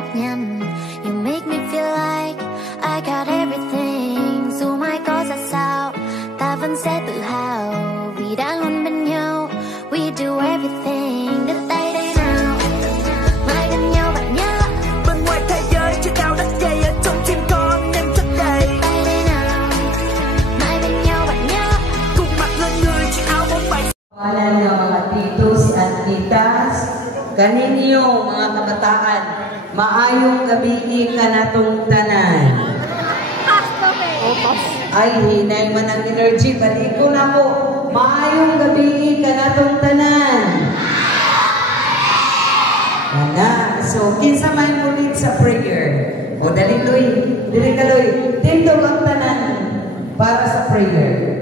nhọc nhằn. You make me feel like I got everything. Dù mai có ra sao, ta vẫn sẽ tự hào vì đã luôn bên nhau. We do everything. Đưa tay đây nào, mai bên nhau bạn nhé. Bên ngoài thế giới trên đảo đất dày, ở trong tim con em chất đầy. Tay đây nào, mai bên nhau bạn nhé. Cùng mặt lên người chiếc áo bóng bay. Wala niyo mga titos at titas, kaninyo mga kabataan, maayong gabi ka natong tanan. Ay, hinay man ang energy, balik ko na po. Maayong gabi ka natong tanan. Wala. So, kinsa may mulit sa prayer. O, dali Loy, dili ka Loy, tindog ang tanan para sa prayer.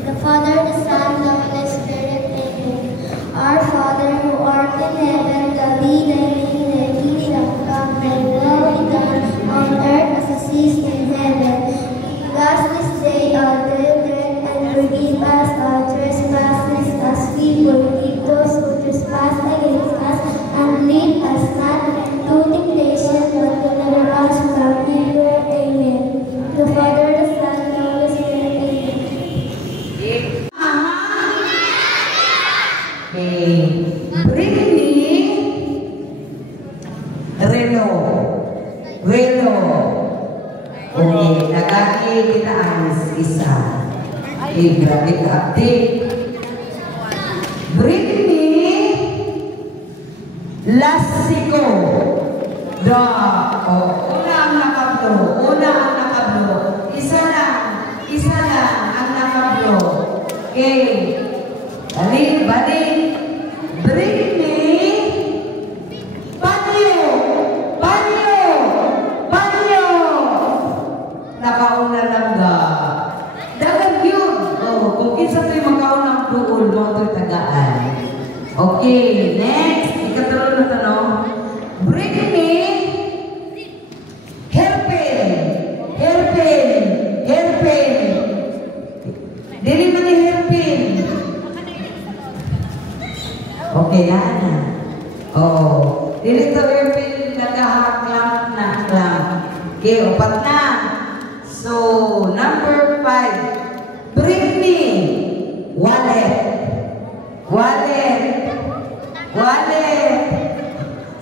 The Father, the Son, the Holy Spirit, amen. Our Father who art in heaven, hallowed be thy name, thy kingdom come, thy will be done on earth as it is in heaven. Give us this day our daily bread, and forgive us our trespasses as we forgive those who trespass against us, and lead us not into temptation, but deliver us from evil. Amen. The Father, the Son, the Holy Spirit, amen. Bring me relo. Relo. Okay, nagaki kita ang isa. Okay, grabe ka update. Bring me lasiko. Da. Oh, una ang nakablo. Una ang nakablo. Isa lang ang nakablo. Okay. Balik. Bring me panyo. Nakauna lang ga. Dagan yun. Oh, kung kinsa to'y makaunang duol, mo to'y tagaan. Okay, next. Ikatulong na tanong. Bring me hairpin. Dili man ni hairpin. Okay na. Oh, dili to hairpin nagahaklam na lang. Okay, upat na. So, number 5. Bring me wallet.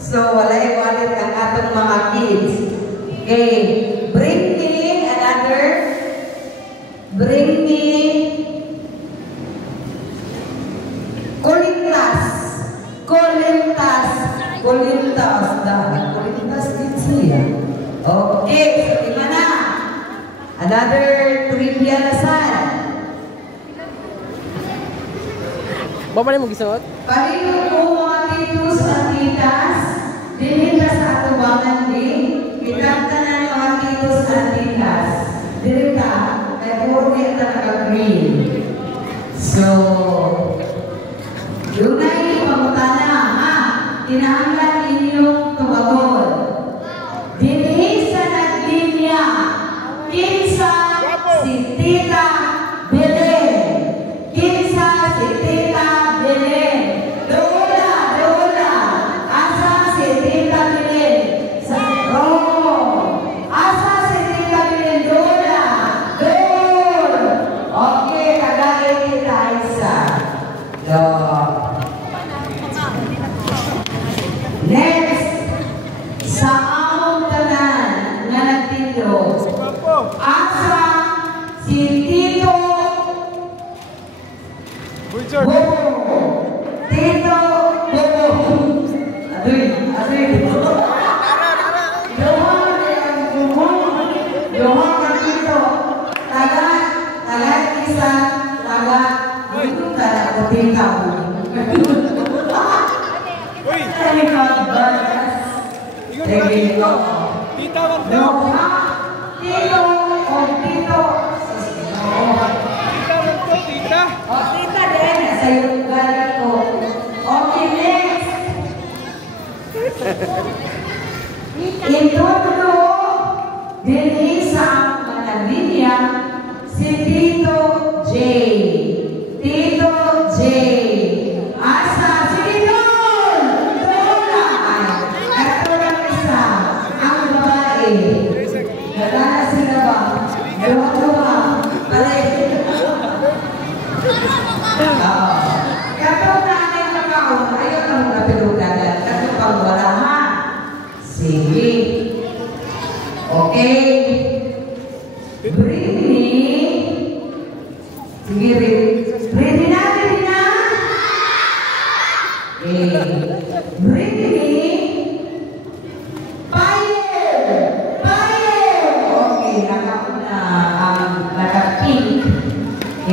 So, walay wallet ang atong mga kids. Okay, bring me another. Bring me Kolintas din siya. Okay, so lima na. Another trivia na saan? Bapak mo gisot? Palino po mga titos at titas, dinita sa atubangan din, kitanta na mga titos at titas, dinita, may puro kita naka-green. So, yung na yung pagkutana, ha? Tinahanggan inyong tubagon. Dinhi sa naglinya, kinsa si Tita Belen. Kinsa si Tita Belen. Lola. Asa si Tita Belen. Asa si Tita Belen. Lola. Okay, kagaya kita isa. Next, sa among tanan nga nagtindog, asa si Tito Bobo. Tito Bobo. Adoy. Yohang ka Tito. Taga isa, taga dito taga ko Tita Bobo. Tita, Tita. Oh, Tita din. Sa'yo galing ko. Okay, next. Intro din sa mga linya si Tito J. Tito J. Asa si Tito! Lola!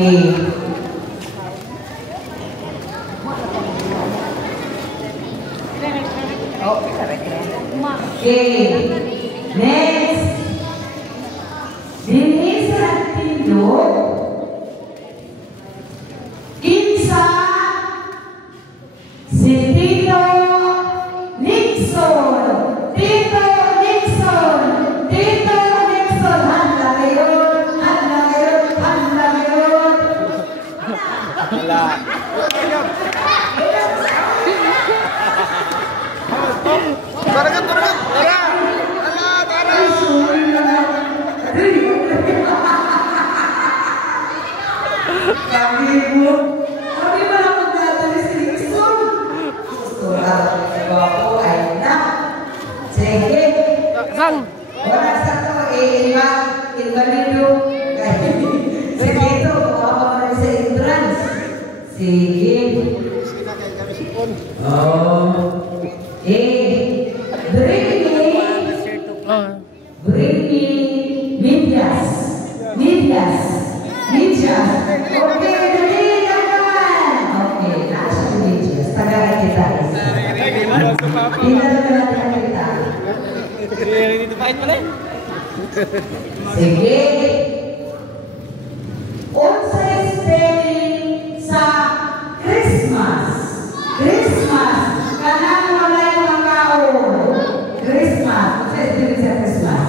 Okay. Okay. Next. Dinis at tindog. Kinsa si Tito Nixon. Tito Nixon. Tito Nixon. Handa ngayon. Handa ngayon. Handa ngayon. Wala. Taragan, taragan. Tara. Ala, tara. Kami ba lang magdadalis si Nixon? Gusto na ako ay na. Sige. Sang. Wala sa to, invalido. Sige ito, kuha ka sa entrance. Sige. Bring me Midyas. Midyas. Midyas. Okay, dali naman. Okay, nasa Midyas. Tagay kita. Hindi na natin kita. Sige. Unsay spelling sa Christmas? Christmas. Kanang walay makaon. Christmas. Unsay spelling sa Christmas?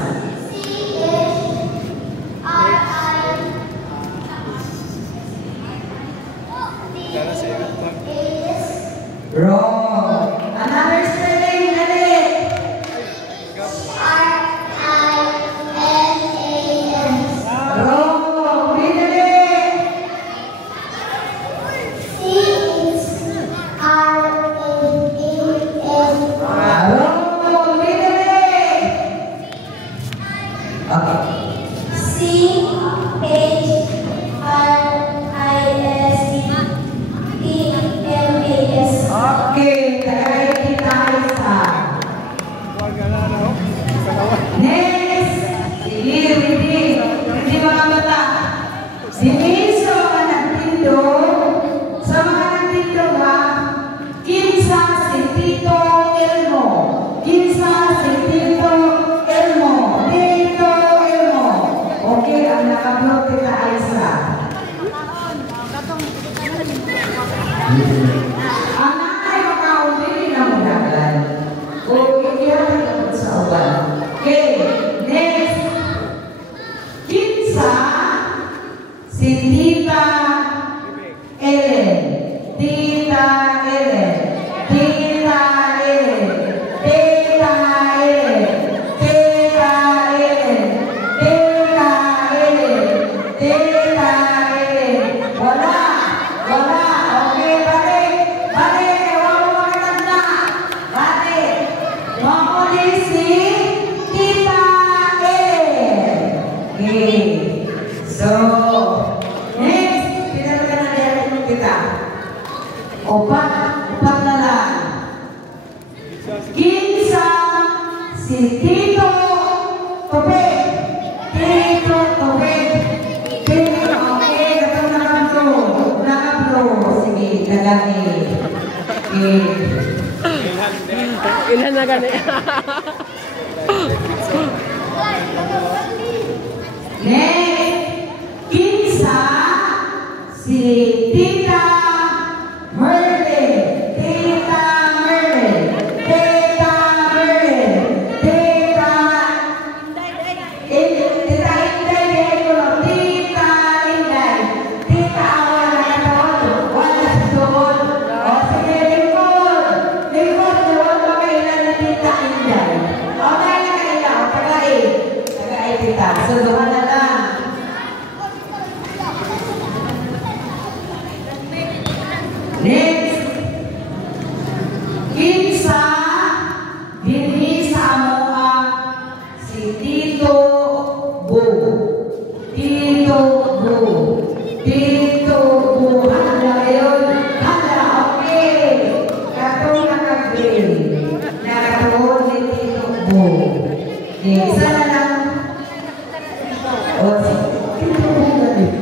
Wrong. Another spelling, dali. Wrong. Dali. Wrong. Dali. Okay. Okay, tagay kita isa. Next. Sige, hindi mga bata. Siniso ka nagtindo. Sa mga nagtindo ha, kinsa si Tito Elmo. Kinsa si Tito Elmo. Tito Elmo. Okay, ang nakablog kita isa. Ang nanay makauli na mudagan. O ikihan ka sa uban. Okay, next. Kinsa si Tita Ellen. Tita Ellen. Tita Ellen. Tita Ellen. Tita Ellen. Tita Ellen. Tita Ellen. Wala. Wala. Okay, balik. Balik. Ewan mo makitanda. Balik. Makuli si Tita Ellen. Okay. So, next. Pinagdagan na natin kita. Upat na lang. Kinsa si Tito Tope. Tito Tope. Tito, okay. Katong nakablo. Nakablo. Sige, nagani. Okay. Ilan na gani. Next. Kinsa si Tita Merlin. Tita Merlin. Tita Merlin. Tita Inday. Tita Inday. Tita Awan na katawad. Wala sa doon. O sige, lingkod. Lingkod, doon pa kailan na Tita Inday. O dahil na kailan. Tagay. Tagay tita. Suduhan na lang. Next. Kinsa dinhi sa amoa si Tito Bu. Tito Bu. Tito Bu. Handa ngayon. Handa. Okay. Katong naka-green. Nakatuon ni Tito Bu. Okay. Isa na lang. O, Tito Bu na din.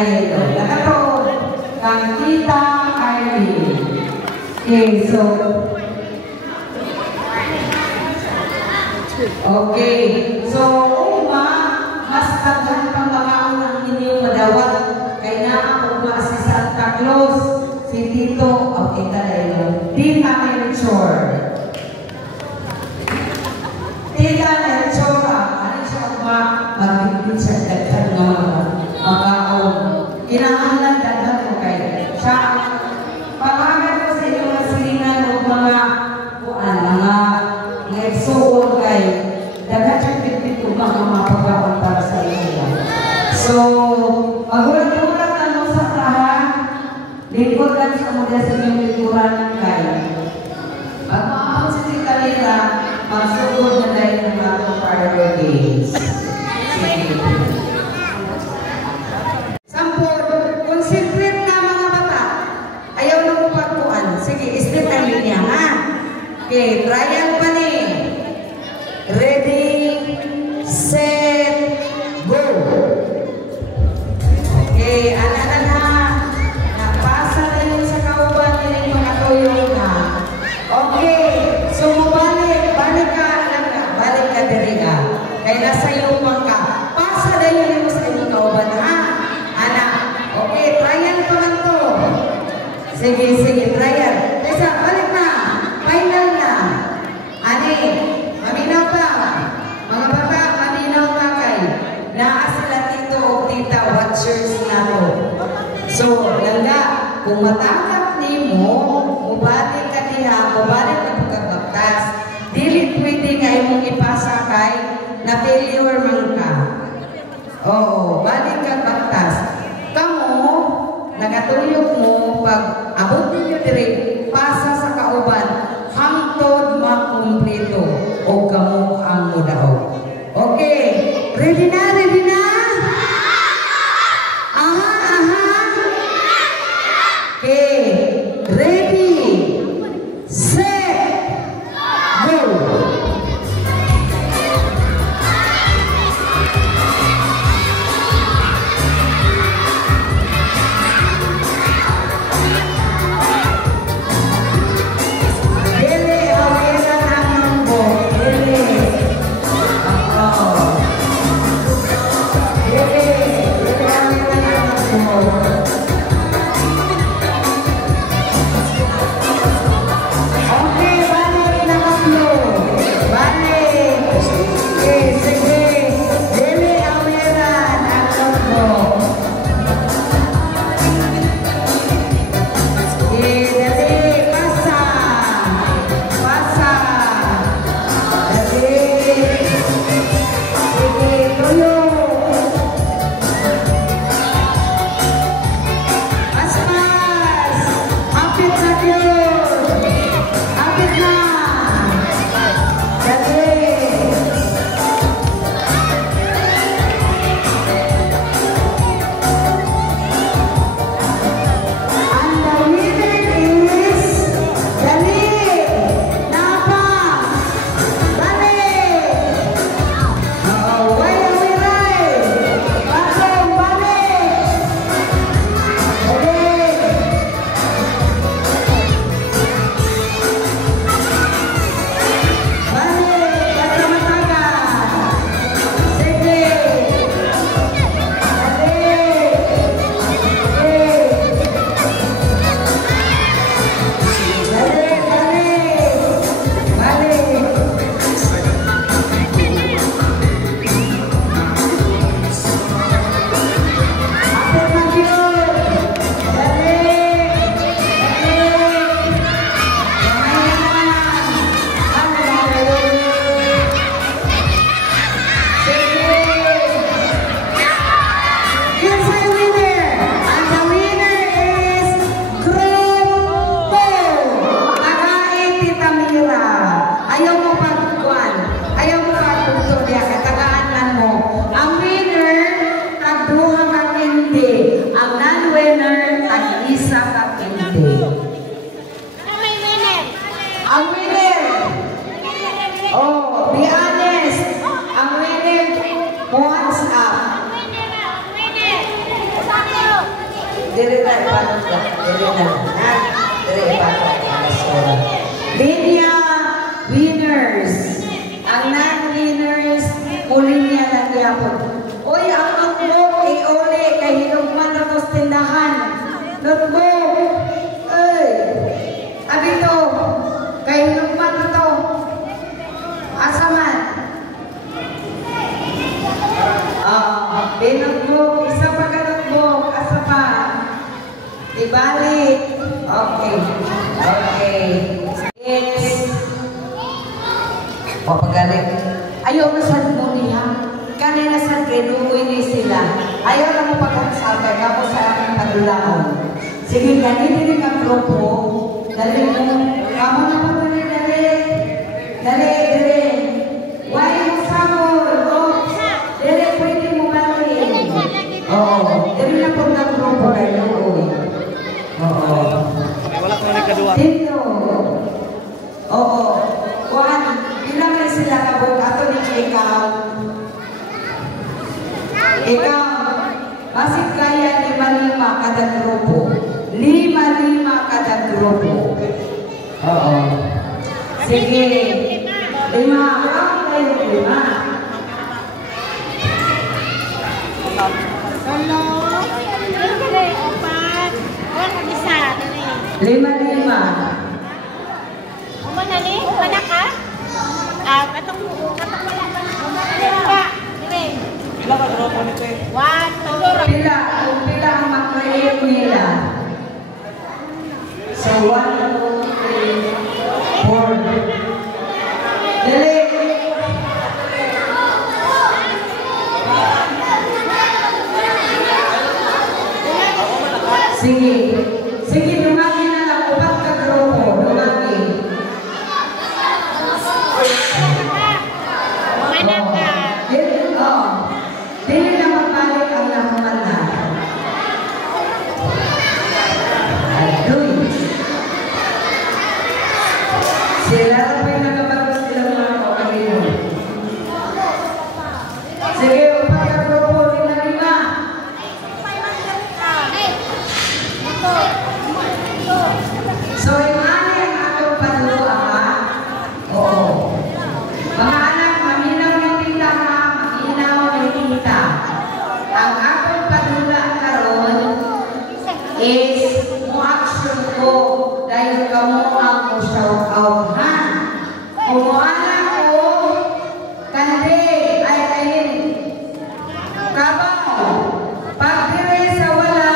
Dayelo. Nakatawag kang Tita Arlene. Okay, so okay. So, mas taghan pang makaon ang inyong madawat. Kaya na ako si Santa Claus, si Tito, okay, Dayelo. Tita Melchor. Tita Melchor, ano siya magbibigit siya daghan ng mga makaon. Kinahanglan daghan ko kayo. Siya, pamagan ko sa inyo mga silingan o mga nagsuon kayo. Daghan siya bibigit ko mga pagkaon para sa inyo. So, magulat-ulat na mo sa tahan, lingkuran sa mula sa inyong lingkuran kayo. Pag maapot si Tita Lita, magsugod na tayo ng mga parlor games. Sampol, kung secret na mga bata, ayaw na mo pagkuhan. Sige, islit ang linya, ha? Okay, trial pa ni. Ready, set, go! Okay, anan ha. Napasa na yun sa kauban nila yung nakatuyong na. Okay, so balik ka diri ka. Kaya nasa iyo pang ka. Pasa na yun mo sa inyong kauban, ha? Anak, okay, trial pa man to. Sige, trial. Isa, balik na. Final na. Ani, maminaw pa. Mga bata, maminaw pa kayo. Naa sila tito o tita, watchers na to. So, langga, kung matangkap ni mo, mubalik ka diha, mubalik ka pagkabaktas, dili pwede kayo mong ipasa kay na failure man ka. Oo, balik ka baktas. Kamu, nagatuyok mo, pag abot ninyo dire, pasa sa kauban, hangtod makumpleto o kamu ang mudaog. Okay, ready na? Okay, ready, set, go! Dire na ipatot ka. Dire na. Ha? Dire ipatot ka. Linya winners. Ang non-winners, linya lang yapon. Uy, ang notebook, iuli, kay hinugman na tos tindahan. Notebook. Ay. Abito. Kay hinugman na to. Asaman. Notebook. Isa pa ka notebook. Asa pa. Ibalik. Okay. Okay. Yes. Papagaling. Ayaw na sa mo niya. Kanina sa kinukuy ni sila. Ayaw na mo pagkakasakay. Ako sa aking padulahon. Sige, ganito rin ang grupo. Dali mo. Kamu na po dali. Dali. Why mo sabon? Dali, pwede mo balik. Oo. Dali na po ng grupo kayo. Oo. Wala ko na kadua. Dito. Oo. Kuhan, ilang na sila kabog. Ato ni ikaw. Ikaw, masig kaya 5 kada grupo. 5 kada grupo. Oo. Sige. 5. Marami kayo 5. Hello. Opat. Wala bisa. 5. Umana ni? Umana ka? Katong wala ka. Umana. Ilan ka grupo nito eh? 1, 2. Pila ang mag-create nila. So, 1, 2, 3, 4. Dali! Sige. Sige, dumagi na lang. 4 ka grupo. Dumagi. Umana ka. Dili na magbalik ang nakuman na. Adoy. Sila na pa yung nakabago sila mga kapagino. Sige, 4 ka grupo. 5. So, yung aning atong padua, oo. Mga anak, maminaw ng tita ha, maminaw ng tita. Ang atong padula karon is mo-action ko dahil kamo ang mo-shout out ha. Kumuana ko, kandi, ay ayun, kabaw, pagdire sa wala,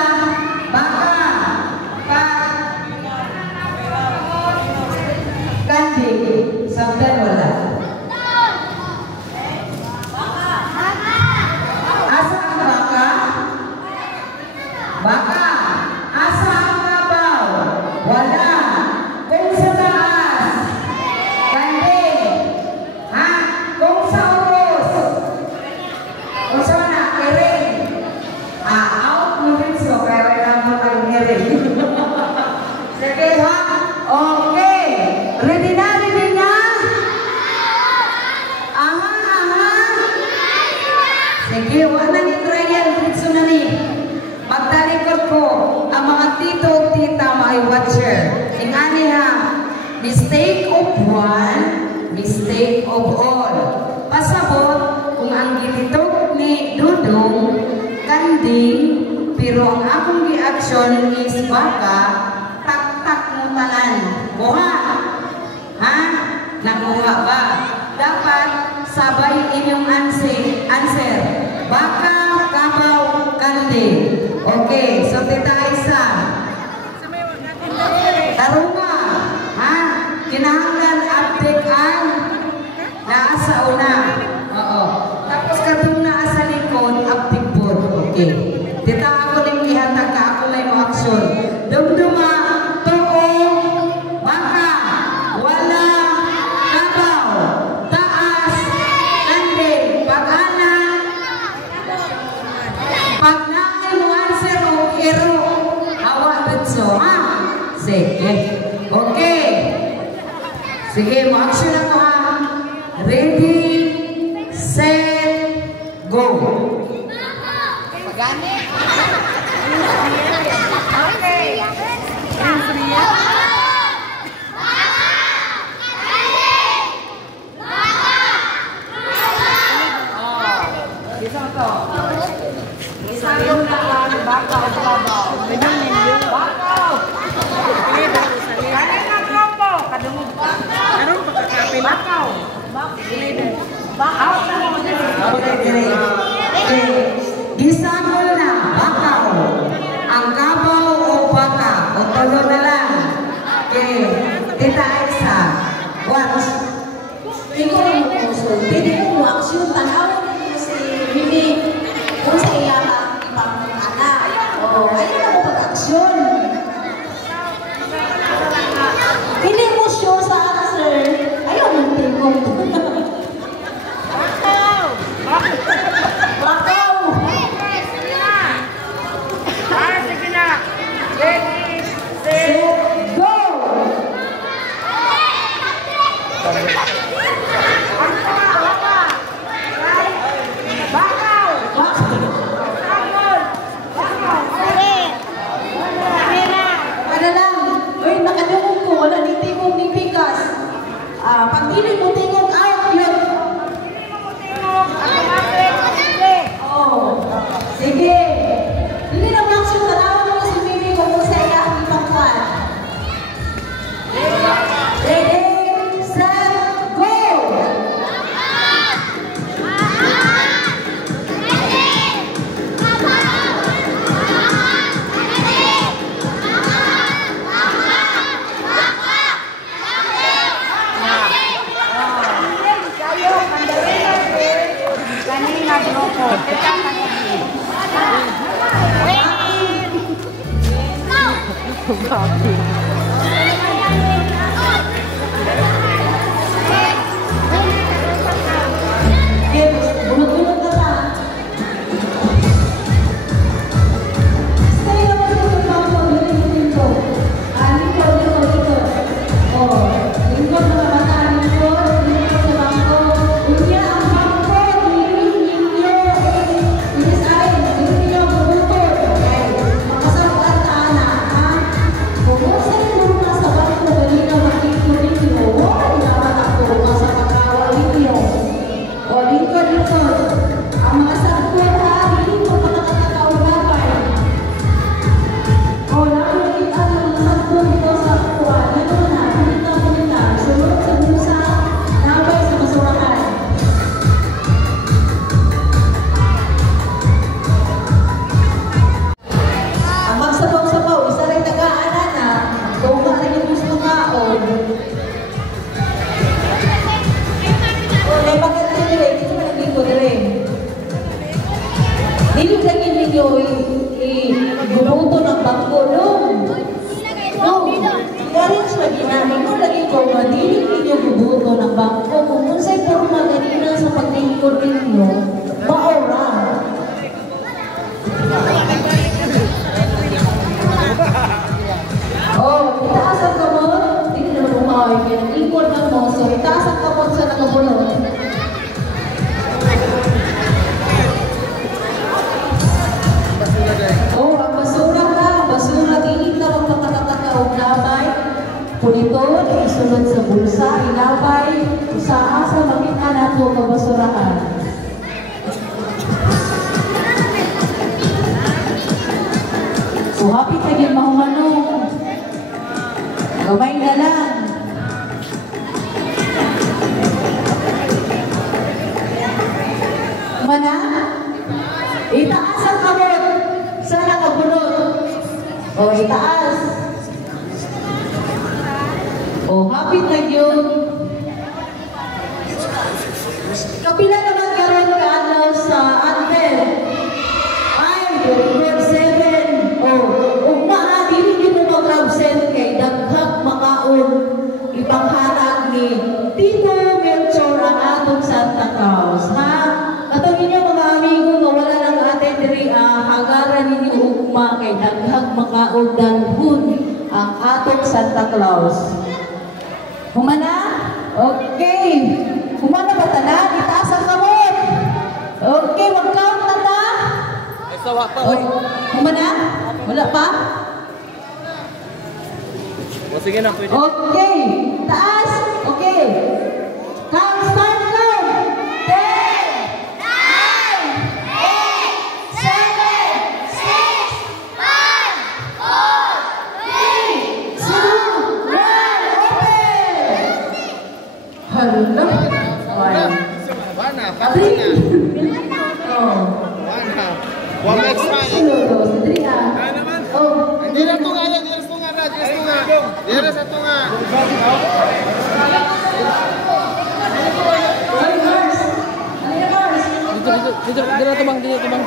baka, kandi, sabdan wala. Asa ang baka? Baka. Asa ang kabaw? Wala. Kung sa taas? Kandi. Ha? Kung sa uros? Kung sa na? Iring. Out mo din so. Kaya kailangan mo kayong iring. Sige ha? Okay. Ready na? Sige, wala ni trial. Dito na ni. Magtalikod ko ang mga tito o tita, mga watcher. Ingani ha, mistake of one, mistake of all. Pasabot kung ang gilitok ni Dudong, kanding, pero ang akong gi-action is baka, tak-tak mo tanan. Kuha. Ha? Nakuha ba? Dapat sabay inyong answer. Baka, kabaw, kandi. Okay, so tita Isa. Tarunga. Ha? Kinahanglan update ang naasa una. Oo. Tapos katong naasa likod, update po. Okay. Tita ako ning ihatag ka. Ako may mo action. Dumduma, too, baka, wala, kabaw, taas, kandi, pag-ana, pag naay mo answer o iro, hawa dito, ha? Sige. Okay. Sige, mo action ako ha. Ready, set, go. Pagani. Isang na ang baka o babaw. Bakaw! Kanin ang kombo! Kadungog pa. Aron pagkakapil. Bakaw! Bakaw na mo. Gisangol na bakaw. Ang kabaw o baka. O tulo na lang. Tita Aiza. Watch. Ikaw yung musul. Pwede mo aksyon. Tanawin mo si Mimi. Kung sa iya ka ipang-anak. O, ayun na mo pag-aksyon. Hindi mo sure sa answer. Ayaw mo tingkong. Bakaw! Sige na. Ready, Set, go! Bakaw! Ano lang? Uy, nakadungog ko. Wala ni tingkong ni Pikas. Pag hindi mo tingkong, out yun. Oh, sige. Hindi na action. Tanawan mo si Mimi kung sa iya ang ipangkuhan. Ready, set, go! Kanina grupo. Okay, bulot-bulot ka na. Stay up sa bangko, dito. Dito. Oh, dito sa mata, dito sa bangko. Unya ang bangko, ninyo. Bilis ay, dito niyo bubutol. Okay, makasabukan ka na, ha? Kung sa inyo nasa bangko, ganina makikita ninyo. Wow, naman ako, nasa pagkawa ninyo. O, dito. Ang mga sabon ha, hindi mo pagkakatakaw-gabay. O, nakikita ang mga sabon dito sa kuwan. Ito na, pinita. Sunod sa busa, nabay sa masurahan. Ang magsabaw-sabaw, isa rin tagaan na, kung ka rin yung gusto ka, o, may pagkakita nila, ito na naging ko nila. Hindi lagi ninyo i-buto ng bangko, no? No, i-arrange lagi namin. Kung lagi ko, hindi ninyo bubuto ng bangko. Kung sa'y forma ganina sa pagtingkod ninyo, maura. Oh, itaas ang kamot. Hindi na naman umawin. Pinag-ikot ng mo. So, itaas ang kamot sa nakabulot. Oh, ang basura ka. Basura, hindi ka magpapakatakaog labay. Puniton, isunod sa bulsa, ilabay. Usaha sa makita na ito kabasurahan. So, happy tagin mahumanong. Gamay na lang. Mana? Itaas ang kamot. Saan nakabunod? O, itaas. O, hapit na yun. Kapila naman karon ka ano sa Advent. Ay, grade 7. O, ugma, hindi mo mag-absent kay daghang makaon. Ipangharag ni Tito Melchor ang atong Santa Claus. Ha? Katong ninyo mga amigo nga wala lang atin diri hagaran ninyo ugma kay daghang makaon dalhon ang atong Santa Claus. Humana? Okay. Humana ba tanan? Itaas ang kamot. Okay, mag-count na ta. Ay, sawa pa. Humana? Wala pa? O, sige na, pwede. Okay. Taas. Okay. Count, start, count. 10, 9, 8, Dito na tumang, dito tumang.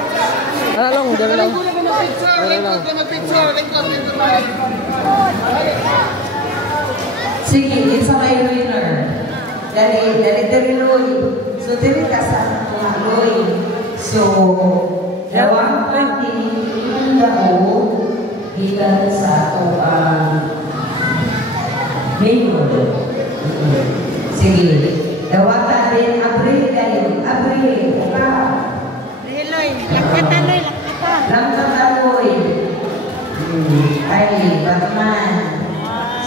Ano lang, dito lang. Dito lang. Sige, isa may winner. Dali Loy. So, dili ka sa mga Loy. So, dawang pagkinitin dao bilang sa ato ang mayor. Sige, dawatan din Abril kayo. Abril, ikaw. Loy, lakatan Loy, lakatan. Langkatan Loy. Ay, Batman.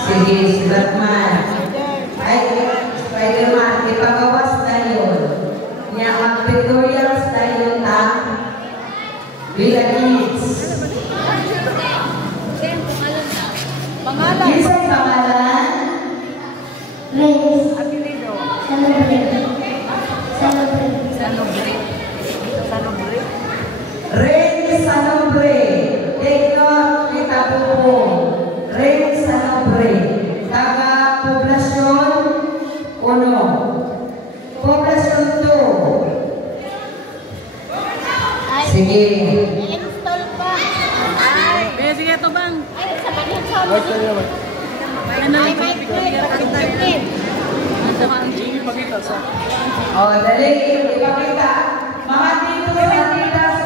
Sige, si Batman. Ay, Spider-Man, ipagawas na yun. Niya ang pictorials na yun na Villa Kids. Pangalan. Isang pangalan? Race. Apelido. Celebrate. Rey Sanobre. Take note, itapo. Rey Sanobre. Taga Poblasyon 1. Poblasyon 2. Sige. I-install pa. Ay. Sige to bang. Ay, sa banyan sa Wait, wait, wait. Ay, may clip. O, dali. Ipakita. Mga tito sa titas